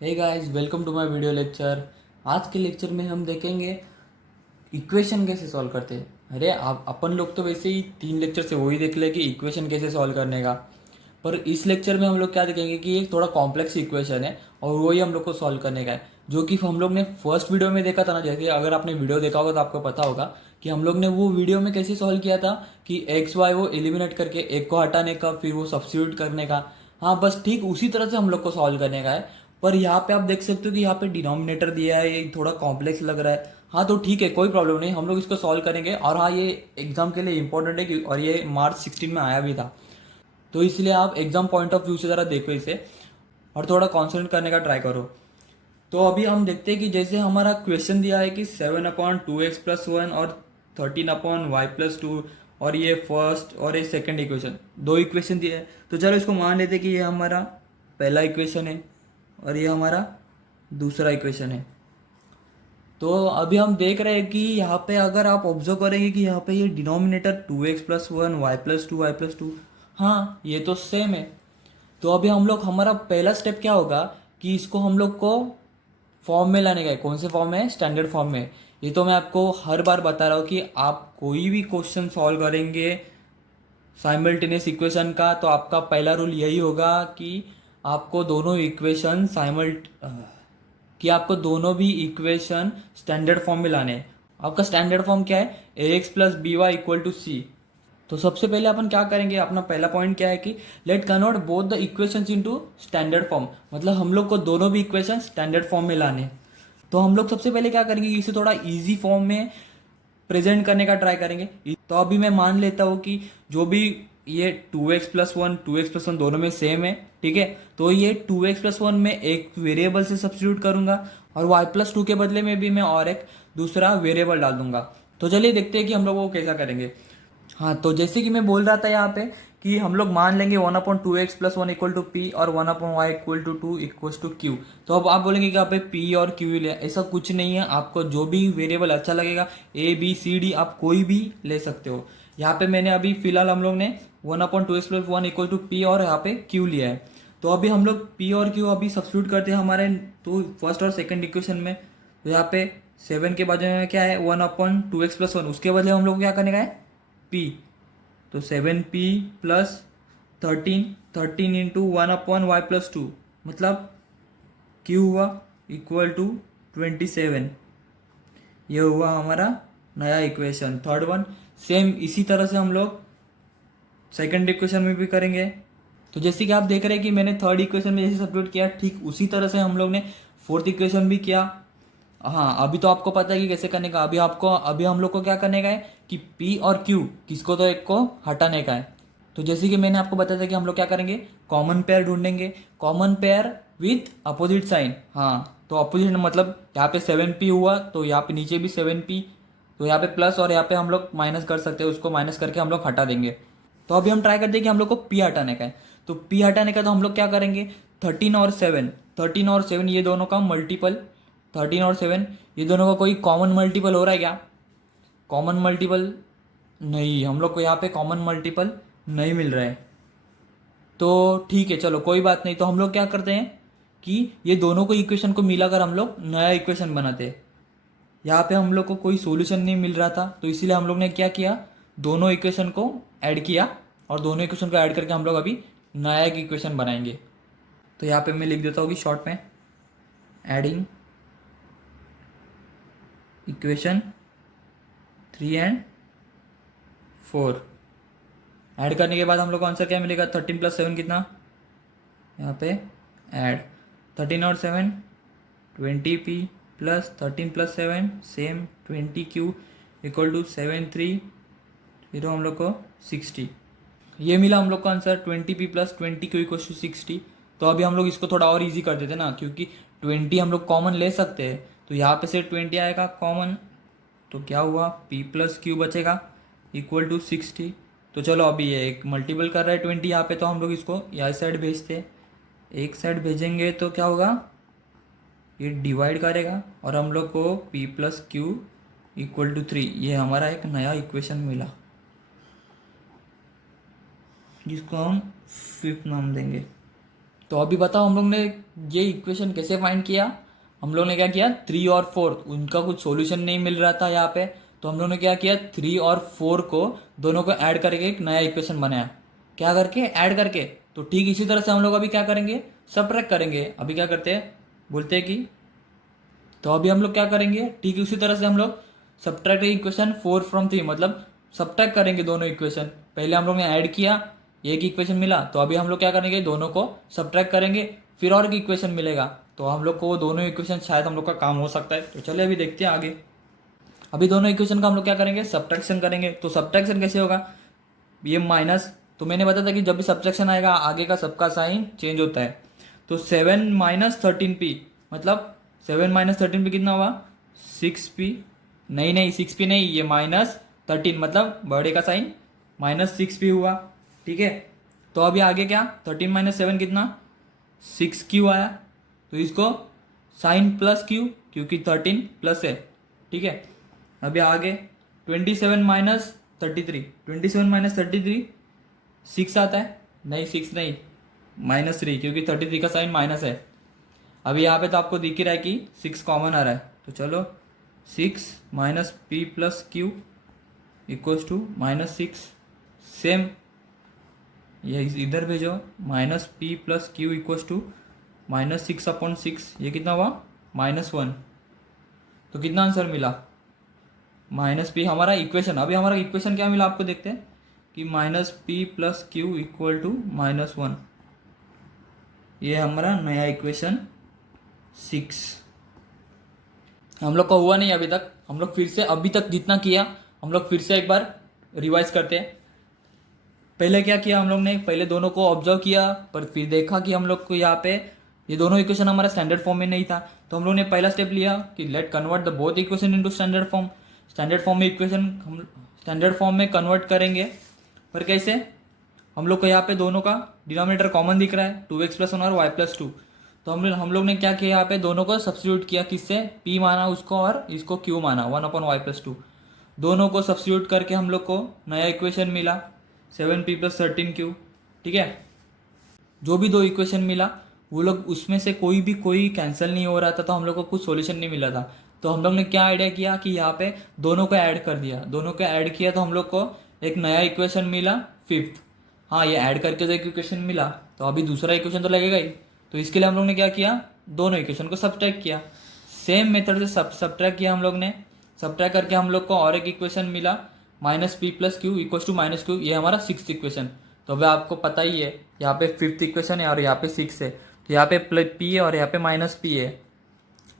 Hey guys, welcome to my video lecture. आज के lecture में हम देखेंगे इक्वेशन कैसे सॉल्व करते हैं। अरे आप अपन लोग तो वैसे ही 3 लेक्चर से वही देख ले कि इक्वेशन कैसे सॉल्व करने का। पर इस लेक्चर में हम लोग क्या देखेंगे कि एक थोड़ा कॉम्प्लेक्स इक्वेशन है और वही हम लोग को सॉल्व करने का है, जो कि हम लोग ने फर्स्ट वीडियो में देखा था ना। जैसे अगर आपने वीडियो देखा होगा तो आपको पता होगा कि हम लोग ने वो वीडियो में कैसे सॉल्व किया था कि एक्स वाई वो एलिमिनेट करके एक को हटाने का, फिर वो सब्स्टिट्यूट करने का। हाँ, बस ठीक उसी तरह से हम लोग को सॉल्व करने का है। पर यहाँ पे आप देख सकते हो कि यहाँ पे डिनोमिनेटर दिया है, ये थोड़ा कॉम्प्लेक्स लग रहा है। हाँ तो ठीक है, कोई प्रॉब्लम नहीं, हम लोग इसको सॉल्व करेंगे। और हाँ, ये एग्जाम के लिए इंपॉर्टेंट है और ये मार्च 16 में आया भी था, तो इसलिए आप एग्जाम पॉइंट ऑफ व्यू से ज़रा देखो इसे और थोड़ा कॉन्सेंट्रेट करने का ट्राई करो। तो अभी हम देखते हैं कि जैसे हमारा क्वेश्चन दिया है कि 7/2x+1 और 13/y+2, और ये फर्स्ट और ये सेकंड इक्वेशन, दो इक्वेशन दिए है। तो चलो इसको मान लेते हैं कि ये हमारा पहला इक्वेशन है और ये हमारा दूसरा इक्वेशन है। तो अभी हम देख रहे हैं कि यहाँ पे अगर आप ऑब्जर्व करेंगे कि यहाँ पे ये डिनोमिनेटर 2x+1 y+2 हाँ ये तो सेम है। तो अभी हम लोग, हमारा पहला स्टेप क्या होगा कि इसको हम लोग को फॉर्म में लाने का है। कौन से फॉर्म में? स्टैंडर्ड फॉर्म में। ये तो मैं आपको हर बार बता रहा हूँ कि आप कोई भी क्वेश्चन सॉल्व करेंगे साइमल्टेनियस इक्वेशन का, तो आपका पहला रूल यही होगा कि आपको दोनों इक्वेशन कि आपको दोनों भी इक्वेशन स्टैंडर्ड फॉर्म में लाने हैं। आपका स्टैंडर्ड फॉर्म क्या है? ax+by = c। तो सबसे पहले अपन क्या करेंगे, अपना पहला पॉइंट क्या है कि let convert both the equations into standard form. मतलब हम लोग को दोनों भी इक्वेशन स्टैंडर्ड फॉर्म में लाने हैं। तो हम लोग सबसे पहले क्या करेंगे, इसे थोड़ा इजी फॉर्म में प्रेजेंट करने का ट्राई करेंगे। तो अभी मैं मान लेता हूँ कि जो भी ये 2x+1 दोनों में सेम है, ठीक है। तो ये 2x+1 में एक वेरिएबल से सब्स्टिट्यूट करूंगा और y+2 के बदले में भी मैं और एक दूसरा वेरिएबल डाल दूंगा। तो चलिए देखते हैं कि हम लोग वो कैसा करेंगे। हाँ, तो जैसे कि मैं बोल रहा था यहाँ पे कि हम लोग मान लेंगे 1/2x+1 = p और 1/y=2 तो अब आप बोलेंगे कि यहाँ पे p और q ले, ऐसा कुछ नहीं है। आपको जो भी वेरिएबल अच्छा लगेगा, a b c d आप कोई भी ले सकते हो। यहाँ पे मैंने अभी फिलहाल हम लोग ने 1/2x+1 = p और यहाँ पे q लिया है। तो अभी हम लोग p और q अभी सब्स्टिट्यूट करते हैं हमारे तो फर्स्ट और सेकंड इक्वेशन में। तो यहाँ पे 7 के बदले में क्या है, 1/2x+1, उसके बदले हम लोग को क्या करने का है, p। तो 7p प्लस 13 इंटू 1/y+2 मतलब q हुआ =27। ये हुआ हमारा नया इक्वेशन, थर्ड वन। सेम इसी तरह से हम लोग सेकंड इक्वेशन में भी करेंगे। तो जैसे कि आप देख रहे हैं कि मैंने थर्ड इक्वेशन में जैसे सब्स्टिट्यूट किया, ठीक उसी तरह से हम लोग ने फोर्थ इक्वेशन भी किया। हाँ, अभी तो आपको पता है कि कैसे करने का। अभी हम लोग को क्या करने का है कि p और q किसको, तो एक को हटाने का है। तो जैसे कि मैंने आपको बताया था कि हम लोग क्या करेंगे, कॉमन पेयर ढूंढेंगे। Common pair with opposite sign. हाँ, तो अपोजिट मतलब यहाँ पे 7p हुआ तो यहाँ पे नीचे भी 7p, तो यहाँ पे प्लस और यहाँ पे हम लोग माइनस कर सकते हैं, उसको माइनस करके हम लोग हटा देंगे। तो अभी हम ट्राई करते हैं कि हम लोग को p हटाने का है। तो p हटाने का तो हम लोग क्या करेंगे, 13 और 7 ये दोनों का मल्टीपल, 13 और 7 ये दोनों का कोई कॉमन मल्टीपल हो रहा है क्या? कॉमन मल्टीपल नहीं, हम लोग को यहाँ पे कॉमन मल्टीपल नहीं मिल रहा है। तो ठीक है, चलो कोई बात नहीं। तो हम लोग क्या करते हैं कि ये दोनों को इक्वेशन को मिलाकर हम लोग नया इक्वेशन बनाते हैं। यहाँ पे हम लोग को कोई सॉल्यूशन नहीं मिल रहा था, तो इसीलिए हम लोग ने क्या किया, दोनों इक्वेशन को ऐड किया और दोनों इक्वेशन को ऐड करके हम लोग अभी नया एक इक्वेशन बनाएंगे। तो यहाँ पे मैं लिख देता हूँ कि शॉर्ट में एडिंग इक्वेशन 3 एंड 4। ऐड करने के बाद हम लोग को आंसर क्या मिलेगा, 13 + 7 कितना, यहाँ पे ऐड 13 और 7 20p प्लस 13 + 7 सेम 20q = 7 3 फिर हम लोग को 60। ये मिला हम लोग को आंसर 20p प्लस 20q = 60। तो अभी हम लोग इसको थोड़ा और इजी कर देते ना, क्योंकि 20 हम लोग कॉमन ले सकते हैं। तो यहाँ पे से 20 आएगा कॉमन, तो क्या हुआ, p प्लस q बचेगा =60। तो चलो अभी ये एक मल्टीपल कर रहा है 20 यहाँ पे, तो हम लोग इसको यहाँ साइड भेजते हैं। एक साइड भेजेंगे तो क्या होगा, ये डिवाइड करेगा और हम लोग को p प्लस क्यू = 3। ये हमारा एक नया इक्वेशन मिला जिसको हम फिफ्थ नाम देंगे। तो अभी बताओ हम लोग ने ये इक्वेशन कैसे फाइंड किया। हम लोग ने क्या किया, 3 और 4 उनका कुछ सॉल्यूशन नहीं मिल रहा था यहाँ पे, तो हम लोग ने क्या किया, 3 और 4 को दोनों को ऐड करके एक नया इक्वेशन बनाया। क्या करके, ऐड करके। तो ठीक इसी तरह से हम लोग अभी क्या करेंगे, सबट्रैक्ट करेंगे। अभी क्या करते हैं, बोलते हैं कि, तो अभी हम लोग क्या करेंगे, ठीक उसी तरह से हम लोग सबट्रैक्ट इक्वेशन 4 फ्रॉम 3, मतलब सबट्रैक्ट करेंगे दोनों इक्वेशन। पहले हम लोग ने ऐड किया, एक इक्वेशन मिला, तो अभी हम लोग क्या करेंगे, दोनों को सबट्रैक्ट करेंगे, फिर और एक इक्वेशन मिलेगा, तो हम लोग को वो दोनों इक्वेशन शायद हम लोग का काम हो सकता है। तो चलिए अभी देखते हैं आगे। अभी दोनों इक्वेशन का हम लोग क्या करेंगे, सब्ट्रैक्शन करेंगे। तो सब्ट्रैक्शन कैसे होगा, ये माइनस, तो मैंने बताया था कि जब भी सब्ट्रैक्शन आएगा आगे का सबका साइन चेंज होता है। तो 7 माइनस 13p, मतलब 7 माइनस 13p कितना हुआ, 6p। नहीं नहीं 6p नहीं, ये माइनस 13, मतलब बड़े का साइन माइनस 6p हुआ। ठीक है, तो अभी आगे क्या, 13 माइनस 7 कितना, 6q आया। तो इसको साइन प्लस क्यू, क्योंकि 13 प्लस है। ठीक है, अभी आगे 27 माइनस 33, 27 माइनस 33 6 आता है, नहीं 6 नहीं, -3, क्योंकि 33 का साइन माइनस है। अभी यहाँ पे तो आपको दिख ही रहा है कि 6 कॉमन आ रहा है, तो चलो 6 minus p plus q equals to -6। Same ये इधर भेजो, minus p plus q equals to -6/6, ये कितना हुआ, -1। तो कितना आंसर मिला, -p हमारा इक्वेशन। अभी हमारा इक्वेशन क्या मिला आपको, देखते हैं कि -p plus q equal to -1, ये हमारा नया इक्वेशन 6। हम लोग का हुआ नहीं अभी तक, हम लोग फिर से अभी तक जितना किया हम लोग फिर से एक बार रिवाइज करते हैं। पहले क्या किया हम लोग ने, पहले दोनों को ऑब्जर्व किया, पर फिर देखा कि हम लोग को यहाँ पे ये दोनों इक्वेशन हमारा स्टैंडर्ड फॉर्म में नहीं था। तो हम लोग ने पहला स्टेप लिया कि let convert the both equation into standard form. Standard form में इक्वेशन हम स्टैंडर्ड फॉर्म में कन्वर्ट करेंगे, पर कैसे, हम लोग को यहाँ पे दोनों का डिनोमिनेटर कॉमन दिख रहा है, 2x प्लस 1 और y प्लस 2। तो हम लोग ने क्या किया, यहाँ पे दोनों को सब्स्टिट्यूट किया, किससे, p माना उसको और इसको q माना, 1/y प्लस 2। दोनों को सब्स्टिट्यूट करके हम लोग को नया इक्वेशन मिला 7p प्लस 13q। ठीक है, जो भी दो इक्वेशन मिला वो लोग उसमें से कोई कैंसिल नहीं हो रहा था, तो हम लोग को कुछ सॉल्यूशन नहीं मिला था। तो हम लोग ने क्या आइडिया किया कि यहाँ पे दोनों को ऐड कर दिया, दोनों को ऐड किया तो हम लोग को एक नया इक्वेशन मिला 5th। हाँ, ये ऐड करके तो एक इक्वेशन मिला, तो अभी दूसरा इक्वेशन तो लगेगा ही। तो इसके लिए हम लोग ने क्या किया, दोनों इक्वेशन को सब्ट्रैक्ट किया। सेम मेथड से सब्ट्रैक्ट किया हम लोग ने, सब्ट्रैक्ट करके हम लोग को और एक इक्वेशन मिला -p plus q equals to -q, ये हमारा 6th इक्वेशन। तो अभी आपको पता ही है, यहाँ पे 5th इक्वेशन है और यहाँ पे 6 है, तो यहाँ पे p है और यहाँ पे -p है।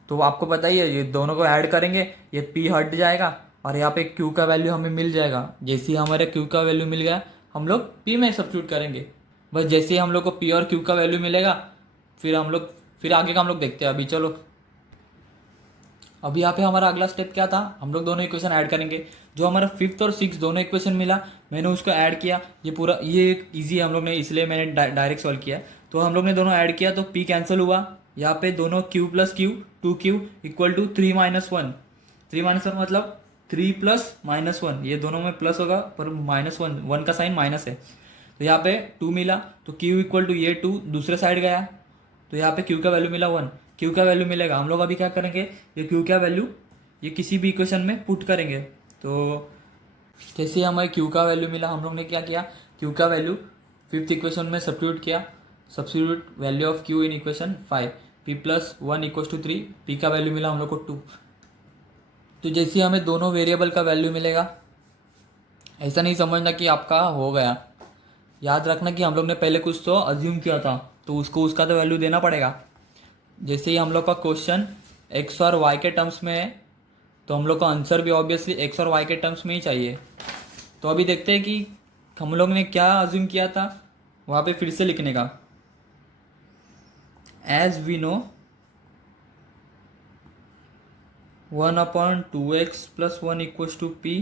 तो आपको पता ही है, ये दोनों को ऐड करेंगे, ये p हट जाएगा और यहाँ पे q का वैल्यू हमें मिल जाएगा। जैसे ही हमारे q का वैल्यू मिल गया हम लोग p में सब्स्टिट्यूट करेंगे। बस जैसे ही हम लोग को p और q का वैल्यू मिलेगा फिर आगे का हम लोग देखते हैं। अभी चलो, अभी यहाँ पे हमारा अगला स्टेप क्या था, हम लोग दोनों इक्वेशन ऐड करेंगे। जो हमारा 5th और 6th दोनों इक्वेशन मिला, मैंने उसको ऐड किया। ये पूरा ये इजी है हम लोग ने, इसलिए मैंने डायरेक्ट सॉल्व किया। तो हम लोग ने दोनों ऐड किया तो p कैंसिल हुआ, यहाँ पे दोनों q plus q 2q equal to 3 minus 1। 3 minus 1 मतलब 3 प्लस -1, ये दोनों में प्लस होगा पर -1 का साइन माइनस है। तो यहाँ पे 2 मिला, तो q इक्वल टू ये 2 दूसरे साइड गया, तो यहाँ पे q का वैल्यू मिला 1। q का वैल्यू मिलेगा, हम लोग अभी क्या करेंगे, ये q का वैल्यू ये किसी भी इक्वेशन में पुट करेंगे। तो जैसे हमें q का वैल्यू मिला, हम लोग ने क्या किया, q का वैल्यू 5th इक्वेशन में सब्स्टिट्यूट किया। Substitute value of q in equation 5, p plus 1 equals to 3, p का वैल्यू मिला हम लोग को 2। तो जैसे हमें दोनों वेरिएबल का वैल्यू मिलेगा, ऐसा नहीं समझना कि आपका हो गया, याद रखना कि हम लोग ने पहले कुछ तो अज्यूम किया था, तो उसको उसका तो वैल्यू देना पड़ेगा। जैसे ही हम लोग का क्वेश्चन x और y के टर्म्स में है, तो हम लोग का आंसर भी ऑब्वियसली x और y के टर्म्स में ही चाहिए। तो अभी देखते हैं कि हम लोग ने क्या अज्यूम किया था, वहाँ पे फिर से लिखने का। As we know 1/2x plus 1 equals to p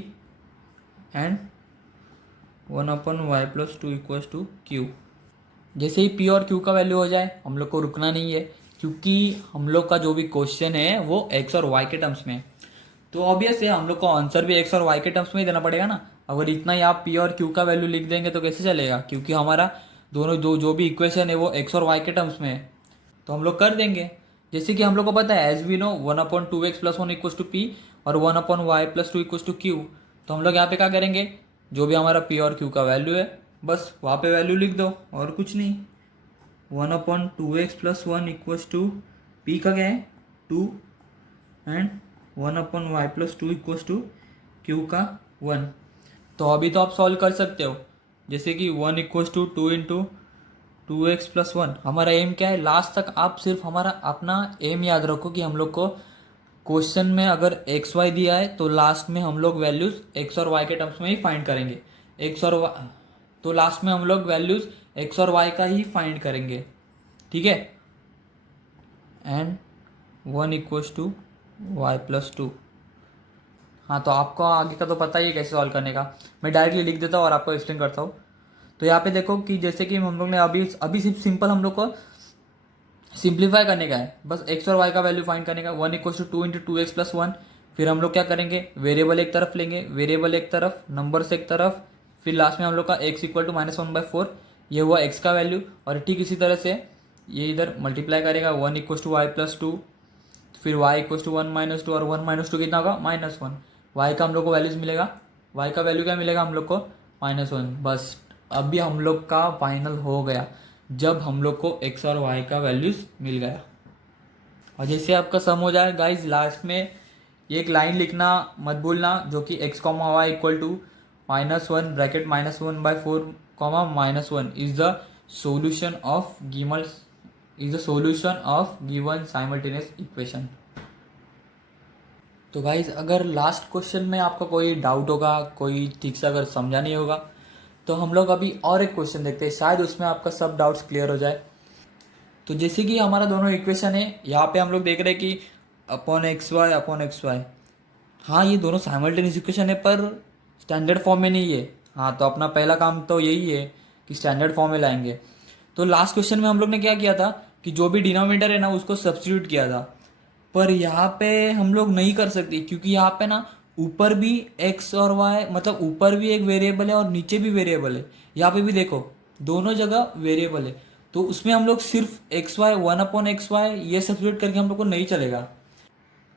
and 1/y plus 2 equals to q। जैसे ही p और q का वैल्यू हो जाए, हम लोग को रुकना नहीं है, क्योंकि हम लोग का जो भी क्वेश्चन है वो x और y के टर्म्स में है। तो ऑब्वियस है हम लोग को आंसर भी x और y के टर्म्स में ही देना पड़ेगा ना। अगर इतना ही आप p और q का वैल्यू लिख देंगे तो कैसे चलेगा, क्योंकि हमारा दोनों जो जो भी इक्वेशन है वो एक्स और वाई के टर्म्स में है, तो हम लोग कर देंगे। जैसे कि हम लोग को पता है as we know 1/2x + 1 = p और 1/y + 2 = q। तो हम लोग यहाँ पे क्या करेंगे, जो भी हमारा p और q का वैल्यू है बस वहाँ पे वैल्यू लिख दो और कुछ नहीं। 1/2x + 1 = p का क्या है 2 एंड 1/y + 2 = q का 1। तो अभी तो आप सॉल्व कर सकते हो, जैसे कि 1 = 2 × 2x + 1। हमारा एम क्या है, लास्ट तक आप सिर्फ हमारा अपना एम याद रखो कि हम लोग को क्वेश्चन में अगर एक्स वाई दिया है तो लास्ट में हम लोग वैल्यूज एक्स और वाई के टर्म्स में ही फाइंड करेंगे। एक्स और तो लास्ट में हम लोग वैल्यूज एक्स और वाई का ही फाइंड करेंगे, ठीक है। And 1 = y + 2। हाँ, तो आपको आगे का तो पता ही है कैसे सॉल्व करने का, मैं डायरेक्टली लिख देता हूँ और आपको एक्सप्लेन करता हूँ। तो यहाँ पे देखो कि जैसे कि हम लोग ने अभी अभी सिर्फ सिंपल हम लोग को सिंप्लीफाई करने का है, बस एक्स और वाई का वैल्यू फाइंड करने का। 1 = 2 × 2x + 1। फिर हम लोग क्या करेंगे, वेरिएबल एक तरफ लेंगे, वेरिएबल एक तरफ, नंबर्स एक तरफ, फिर लास्ट में हम लोग का x = -1/4, ये हुआ x का वैल्यू। और ठीक इसी तरह से ये इधर मल्टीप्लाई करेगा 1 = y + 2, फिर y = 1 - 2 और 1 - 2 कितना होगा -1। y का हम लोग को वैल्यूज मिलेगा, y का वैल्यू क्या मिलेगा हम लोग को -1। बस अभी हम लोग का फाइनल हो गया जब हम लोग को x और y का वैल्यूज मिल गया। और जैसे आपका सम हो जाए गाइज, लास्ट में एक लाइन लिखना मत भूलना, जो कि x, y = -1 bracket -1/4, -1 is the solution of given simultaneous equation. तो गाइज अगर लास्ट क्वेश्चन में आपका कोई डाउट होगा, कोई ठीक से अगर समझा नहीं होगा, तो हम लोग अभी और एक क्वेश्चन देखते हैं, शायद उसमें आपका सब डाउट्स क्लियर हो जाए। तो जैसे कि हमारा दोनों इक्वेशन है, यहाँ पे हम लोग देख रहे हैं कि (xy/xy), हाँ ये दोनों साइमल्टेनियस इक्वेशन है पर स्टैंडर्ड फॉर्म में नहीं है। हाँ, तो अपना पहला काम तो यही है कि स्टैंडर्ड फॉर्म में लाएंगे। तो लास्ट क्वेश्चन में हम लोग ने क्या किया था कि जो भी डिनोमिनेटर है ना उसको सब्स्टिट्यूट किया था, पर यहाँ पे हम लोग नहीं कर सकते क्योंकि यहाँ पे ना ऊपर भी x और y, मतलब ऊपर भी एक वेरिएबल है और नीचे भी वेरिएबल है। यहाँ पे भी देखो दोनों जगह वेरिएबल है, तो उसमें हम लोग सिर्फ xy 1/xy ये सब्स्टिट्यूट करके हम लोग को नहीं चलेगा।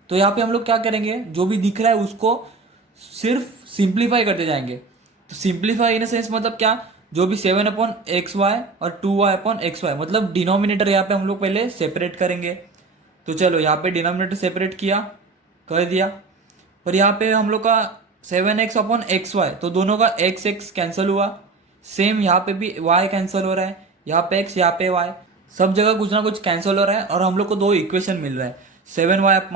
तो यहाँ पे हम लोग क्या करेंगे, जो भी दिख रहा है उसको सिर्फ सिंप्लीफाई करते जाएंगे। तो सिंप्लीफाई इन सेंस मतलब क्या, जो भी 7/xy और 2y/xy, मतलब डिनोमिनेटर यहाँ पे हम लोग पहले सेपरेट करेंगे। तो चलो यहाँ पे डिनोमिनेटर सेपरेट कर दिया, पर यहाँ पे हम लोग का 7x/xy, तो दोनों का x कैंसिल हुआ। सेम यहाँ पे भी y कैंसिल हो रहा है, यहाँ पे x यहाँ पे y, सब जगह कुछ ना कुछ कैंसिल हो रहा है और हम लोग को दो इक्वेशन मिल रहा है, 7y -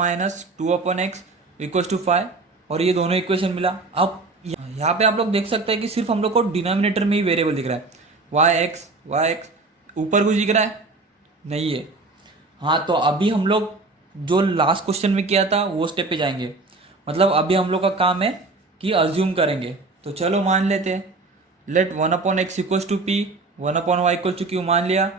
2/x = 5, और ये दोनों इक्वेशन मिला। अब यहाँ पे आप लोग देख सकते हैं कि सिर्फ हम लोग को डिनोमिनेटर में ही वेरिएबल दिख रहा है, y x ऊपर कुछ दिख रहा है नहीं है। हाँ, तो अभी हम लोग जो लास्ट क्वेश्चन में किया था वो स्टेप पे जाएंगे, मतलब अभी हम लोग का काम है कि अज्यूम करेंगे। तो चलो मान लेते हैं, late 1/x = p, 1/y = q मान लिया।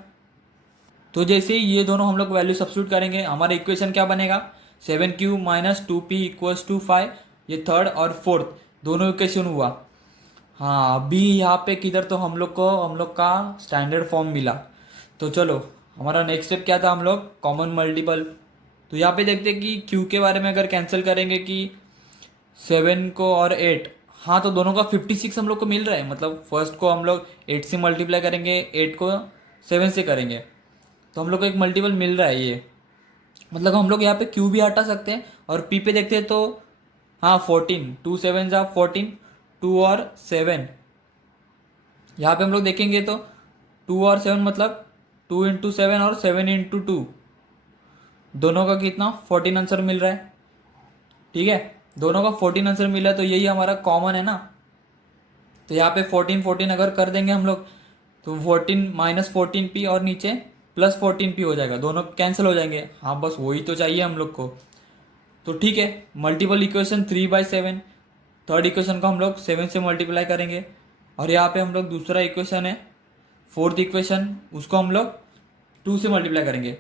तो जैसे ही ये दोनों हम लोग वैल्यू सब्स्टिट्यूट करेंगे, हमारा इक्वेशन क्या बनेगा, 7q - 2p = 5। ये थर्ड और फोर्थ दोनों इक्वेशन हुआ। हाँ, अभी यहाँ पे किधर तो हम लोग का स्टैंडर्ड फॉर्म मिला। तो चलो हमारा नेक्स्ट स्टेप क्या था, हम लोग कॉमन मल्टीपल। तो यहाँ पे देखते हैं कि q के बारे में अगर कैंसिल करेंगे कि 7 को और 8, हाँ तो दोनों का 56 हम लोग को मिल रहा है, मतलब फर्स्ट को हम लोग 8 से मल्टीप्लाई करेंगे, 8 को 7 से करेंगे, तो हम लोग को एक मल्टीपल मिल रहा है ये। मतलब हम लोग यहाँ पे q भी हटा सकते हैं और p पे देखते हैं तो हाँ 14, 2 7 जा 14, 2 और 7, यहाँ पे हम लोग देखेंगे तो 2 और 7 मतलब 2 × 7 और 7 × 2, दोनों का कितना 14 आंसर मिल रहा है, ठीक है। दोनों का 14 आंसर मिला है, तो यही हमारा कॉमन है ना। तो यहाँ पे 14 अगर कर देंगे हम लोग तो 14 - 14p और नीचे +14p हो जाएगा, दोनों कैंसिल हो जाएंगे। हाँ, बस वही तो चाहिए हम लोग को। तो ठीक है, मल्टीपल इक्वेशन 3/7, थर्ड इक्वेशन को हम लोग 7 से मल्टीप्लाई करेंगे, और यहाँ पे हम लोग दूसरा इक्वेशन है फोर्थ इक्वेशन, उसको हम लोग 2 से मल्टीप्लाई करेंगे।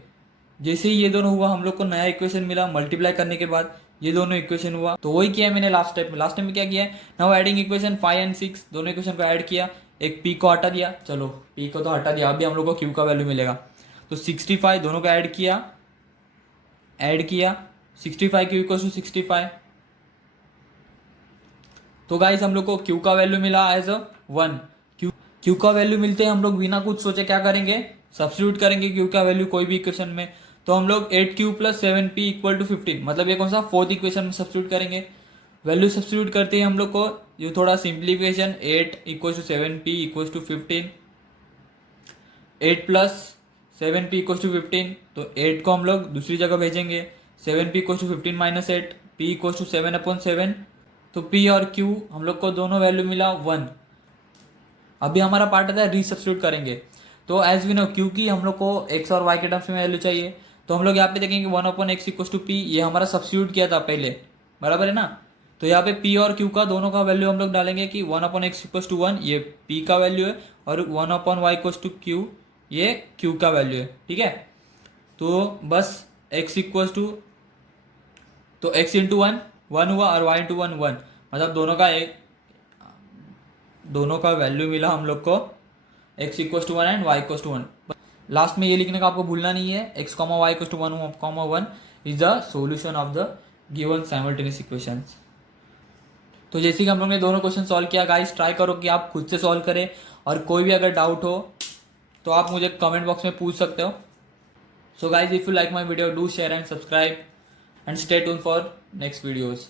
जैसे ही ये दोनों हुआ हम लोग को नया इक्वेशन मिला, मल्टीप्लाई करने के बाद ये दोनों इक्वेशन हुआ। तो वही किया मैंने लास्ट टाइम में क्या किया है, नाउ एडिंग इक्वेशन 5 और 6, दोनों इक्वेशन को ऐड किया, एक पी को हटा दिया, चलो पी को तो हटा दिया, अभी हम लोग को क्यू का वैल्यू मिलेगा। तो 65 दोनों का ऐड किया 65 क्यू इक्वल टू 65। तो गाइस हम लोग को क्यू का वैल्यू मिला एज अ 1। क्यू का वैल्यू मिलते हैं हम लोग बिना कुछ सोचे क्या करेंगे, सब्स्टिट्यूट करेंगे क्यू का वैल्यू कोई भी इक्वेशन में। तो हम लोग 8 q plus 7 p equal to 15, मतलब ये कौन सा फोर्थ इक्वेशन में सब्स्टिट्यूट करेंगे। वैल्यू सब्स्टिट्यूट करते हैं हम लोग को, ये थोड़ा simplification, 8 equal to 7 p equal to 15, 8 plus 7 p equal to 15। तो 8 को हम लोग दूसरी जगह भेजेंगे, 7 p equal to 15 minus 8, p equal to 7/7। तो पी और क्यू हम लोग को दोनों वैल्यू मिला 1। अभी हमारा पार्ट आता है रीसब्स्टिट्यूट करेंगे। तो एज वी नो क्यू की हम लोग को एक्स और वाई के टर्म्स में वैल्यू चाहिए, तो हम लोग यहाँ पे देखेंगे 1/x इक्वल टू पी, ये हमारा सब्स्टिट्यूट किया था पहले, बराबर है ना। तो यहाँ पे पी और क्यू का दोनों का वैल्यू हम लोग डालेंगे कि 1/x इक्वल टू 1 ये पी का वैल्यू है, और 1/y इक्वल टू क्यू ये क्यू का वैल्यू है, ठीक है। तो बस x इक्वल टू, तो x इंटू 1 हुआ और y इंटू 1 मतलब दोनों का वैल्यू मिला हम लोग को, x equal to 1 and y equal to 1। Last में ये लिखने का आपको भूलना नहीं है, x comma y equal to 1 is the solution of the given simultaneous equations. तो जैसे कि हम लोग ने दोनों क्वेश्चन सॉल्व किया, गाइस ट्राई करो कि आप खुद से सॉल्व करें, और कोई भी अगर डाउट हो तो आप मुझे कमेंट बॉक्स में पूछ सकते हो। So guys if you like my video do share and subscribe and stay tune for next videos.